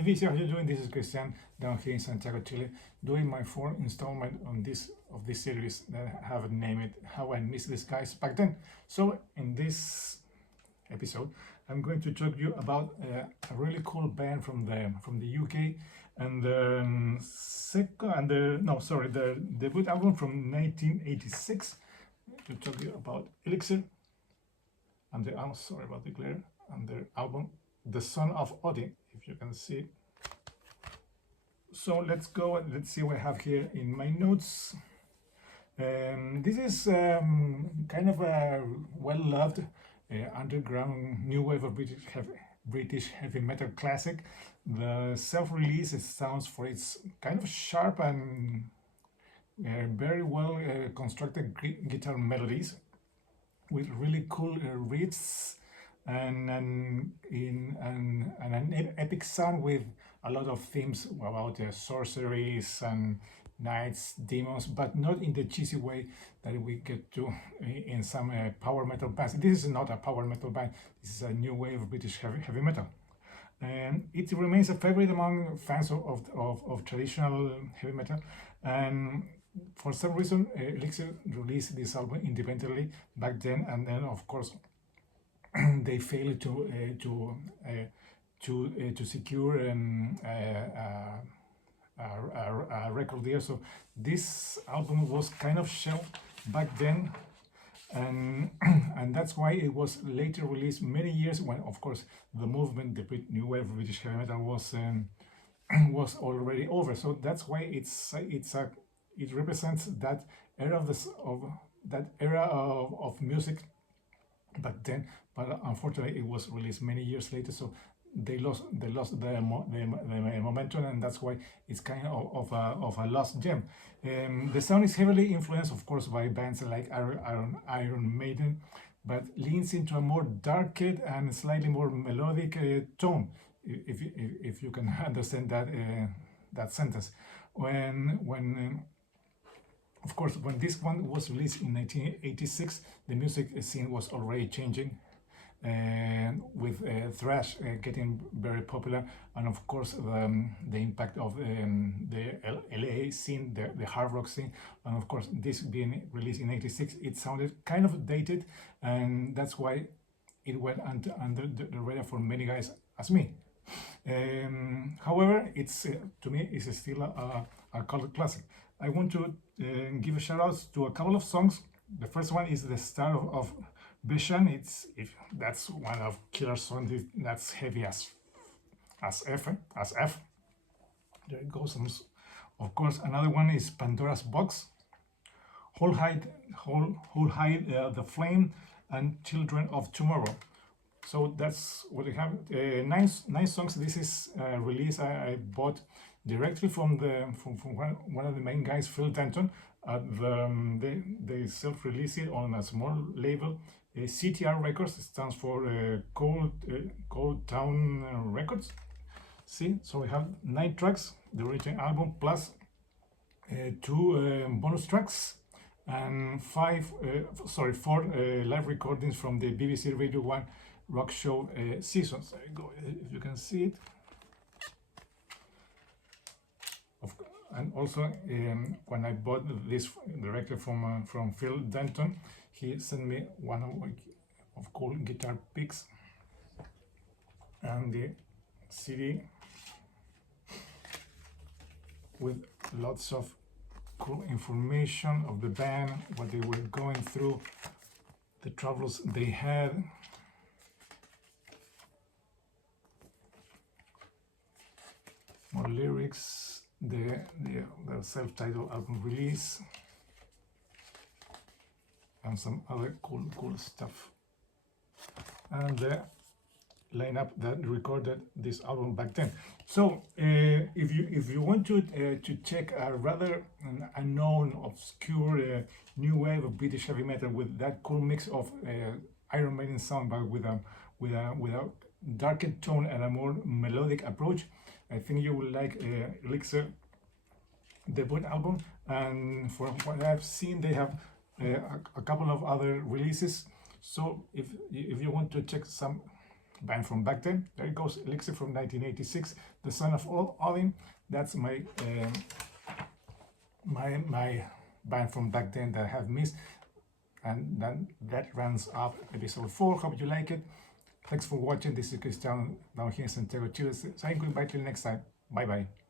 TVC, how are you doing? This is Christian down here in Santiago, Chile, doing my fourth installment on this series that I have named How I Missed These Guys Back Then. So in this episode, I'm going to talk to you about a really cool band from the UK and the debut album from 1986. To talk to you about Elixir and sorry about the glare, and their album The Son of Odin, if you can see. So let's go and let's see what I have here in my notes. This is kind of a well-loved underground new wave of British heavy metal classic. The self-release sounds for its kind of sharp and very well constructed guitar melodies with really cool riffs and an epic sound with a lot of themes about sorceries and knights, demons, but not in the cheesy way that we get to in some power metal bands. This is not a power metal band. This is a new wave of British heavy metal. And it remains a favorite among fans of traditional heavy metal. And for some reason, Elixir released this album independently back then, and then of course they failed to secure a record deal. So this album was kind of shelved back then, and that's why it was later released many years when, of course, the movement, the new wave of British heavy metal was already over. So that's why it represents that era of music back then, but unfortunately it was released many years later, so they lost the momentum, and that's why it's kind of a lost gem. The sound is heavily influenced, of course, by bands like Iron Maiden, but leans into a more dark and slightly more melodic tone, if you can understand that sentence. Of course, when this one was released in 1986, the music scene was already changing, with thrash getting very popular, and of course the impact of the LA scene, the hard rock scene, and of course this being released in 86, it sounded kind of dated, and that's why it went under the radar for many guys as me. However, it's to me it's still a cult classic. I want to give a shout out to a couple of songs. The first one is The Star of Vision. That's one of killer songs that's heavy as F. There it goes. Of course, another one is Pandora's Box, Hold High the Flame, and Children of Tomorrow. So that's what we have. Nice songs. This is a release I bought directly from one of the main guys, Phil Denton. They self-released it on a small label, CTR Records. It stands for Cold Town Records. See, so we have 9 tracks, the original album, plus 2 bonus tracks, and 4 live recordings from the BBC Radio 1 rock show seasons. There you go, if you can see it. And also, when I bought this directly from Phil Denton, he sent me one of cool guitar picks and the CD with lots of cool information of the band, what they were going through, the troubles they had. More lyrics, the self-titled album release, and some other cool stuff, and the lineup that recorded this album back then. So if you want to check a rather unknown, obscure new wave of British heavy metal with that cool mix of Iron Maiden sound, but with a darker tone and a more melodic approach, I think you will like Elixir debut album. And from what I've seen, they have a couple of other releases. So if you want to check some band from back then. There it goes, Elixir from 1986, The Son of Odin. That's my my band from back then that I have missed. And then that rounds up episode 4. Hope you like it. Thanks for watching. This is Cristiano down here in Santiago, Chile. Saying goodbye till next time. Bye bye.